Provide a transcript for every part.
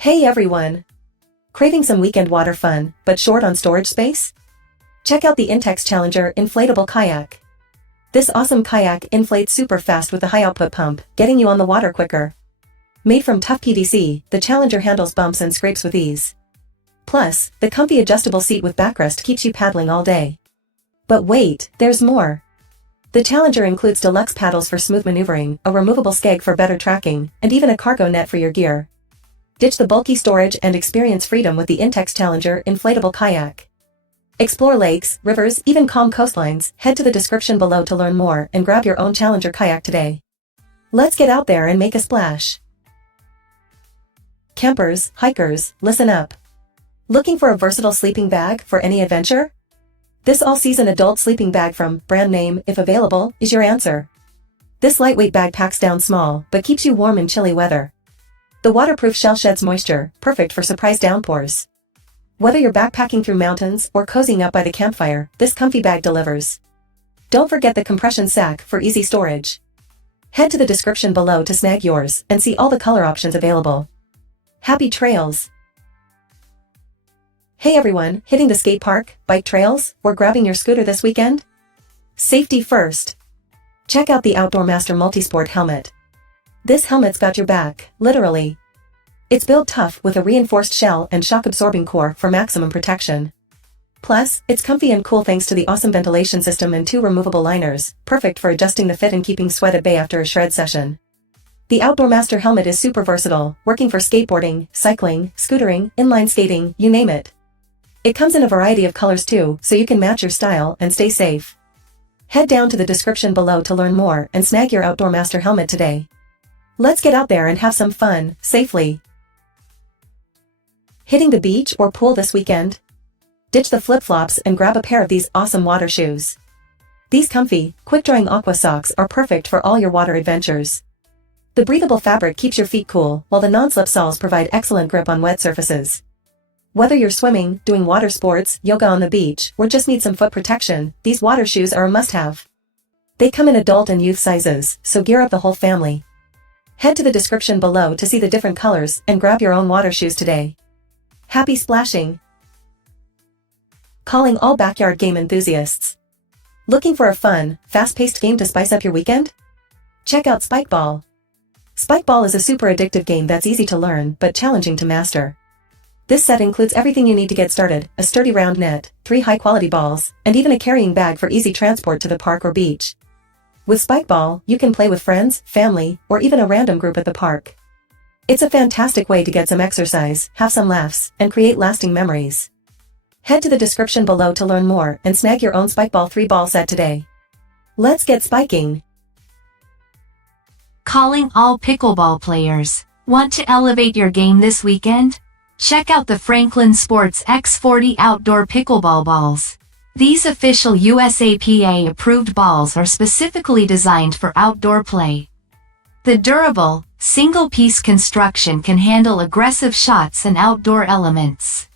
Hey everyone! Craving some weekend water fun, but short on storage space? Check out the INTEX Challenger Inflatable Kayak. This awesome kayak inflates super fast with a high output pump, getting you on the water quicker. Made from tough PVC, the Challenger handles bumps and scrapes with ease. Plus, the comfy adjustable seat with backrest keeps you paddling all day. But wait, there's more! The Challenger includes deluxe paddles for smooth maneuvering, a removable skeg for better tracking, and even a cargo net for your gear. Ditch the bulky storage and experience freedom with the INTEX Challenger Inflatable Kayak. Explore lakes, rivers, even calm coastlines. Head to the description below to learn more and grab your own Challenger kayak today. Let's get out there and make a splash. Campers, hikers, listen up. Looking for a versatile sleeping bag for any adventure? This all-season adult sleeping bag from brand name, if available, is your answer. This lightweight bag packs down small, but keeps you warm in chilly weather. The waterproof shell sheds moisture, perfect for surprise downpours. Whether you're backpacking through mountains or cozying up by the campfire, this comfy bag delivers. Don't forget the compression sack for easy storage. Head to the description below to snag yours and see all the color options available. Happy trails! Hey everyone, hitting the skate park, bike trails, or grabbing your scooter this weekend? Safety first! Check out the OutdoorMaster Multisport helmet. This helmet's got your back, literally. It's built tough with a reinforced shell and shock-absorbing core for maximum protection. Plus, it's comfy and cool thanks to the awesome ventilation system and 2 removable liners, perfect for adjusting the fit and keeping sweat at bay after a shred session. The OutdoorMaster helmet is super versatile, working for skateboarding, cycling, scootering, inline skating, you name it. It comes in a variety of colors too, so you can match your style and stay safe. Head down to the description below to learn more and snag your OutdoorMaster helmet today. Let's get out there and have some fun, safely. Hitting the beach or pool this weekend? Ditch the flip-flops and grab a pair of these awesome water shoes. These comfy, quick-drying Aqua socks are perfect for all your water adventures. The breathable fabric keeps your feet cool, while the non-slip soles provide excellent grip on wet surfaces. Whether you're swimming, doing water sports, yoga on the beach, or just need some foot protection, these water shoes are a must-have. They come in adult and youth sizes, so gear up the whole family. Head to the description below to see the different colors and grab your own water shoes today. Happy splashing! Calling all backyard game enthusiasts. Looking for a fun, fast-paced game to spice up your weekend? Check out Spikeball. Spikeball is a super addictive game that's easy to learn but challenging to master. This set includes everything you need to get started, a sturdy round net, 3 high-quality balls, and even a carrying bag for easy transport to the park or beach. With Spikeball, you can play with friends, family, or even a random group at the park. It's a fantastic way to get some exercise, have some laughs, and create lasting memories. Head to the description below to learn more and snag your own Spikeball 3-ball set today. Let's get spiking! Calling all pickleball players. Want to elevate your game this weekend? Check out the Franklin Sports X40 outdoor pickleball balls. These official USAPA-approved balls are specifically designed for outdoor play. The durable, single-piece construction can handle aggressive shots and outdoor elements.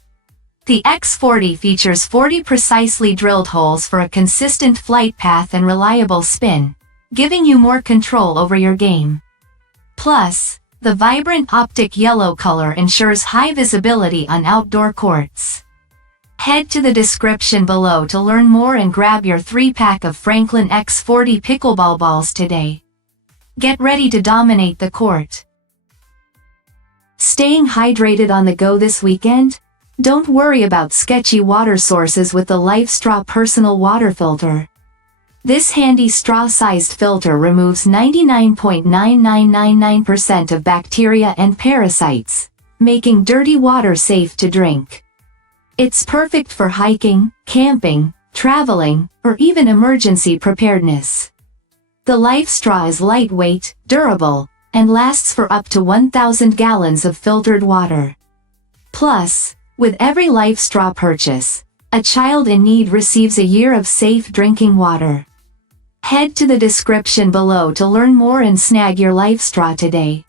The X40 features 40 precisely drilled holes for a consistent flight path and reliable spin, giving you more control over your game. Plus, the vibrant optic yellow color ensures high visibility on outdoor courts. Head to the description below to learn more and grab your 3-pack of Franklin X40 pickleball balls today. Get ready to dominate the court. Staying hydrated on the go this weekend? Don't worry about sketchy water sources with the LifeStraw personal water filter. This handy straw-sized filter removes 99.9999% of bacteria and parasites, making dirty water safe to drink. It's perfect for hiking, camping, traveling, or even emergency preparedness. The LifeStraw is lightweight, durable, and lasts for up to 1,000 gallons of filtered water. Plus, with every LifeStraw purchase, a child in need receives a year of safe drinking water. Head to the description below to learn more and snag your LifeStraw today.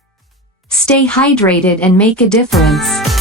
Stay hydrated and make a difference.